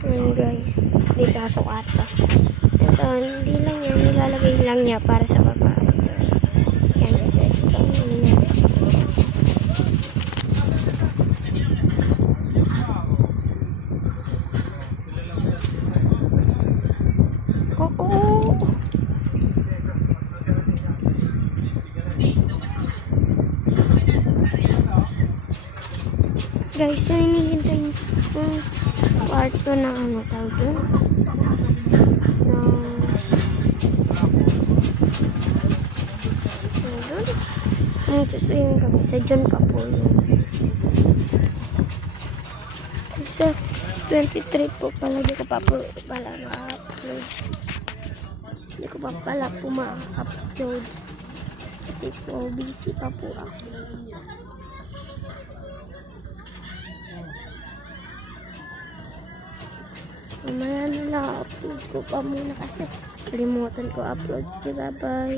Ayan guys, dito ako sa kwarto. Ito, hindi lang yan, nilalagay lang niya para sa baba. Ito. Yan, ito, yan. Oo. Guys, so hinihintay yung kwarto na ano tawag doon. Ito yung gabi. Sa John pa po yun. Sa 23 po pala. Di ko pa po pala ma-upload. Di ko pa pala po ma-upload. Kasi po busy pa po ako. Mamaya na lang upload ko pa muna kasi kalimutan ko upload. Bye bye.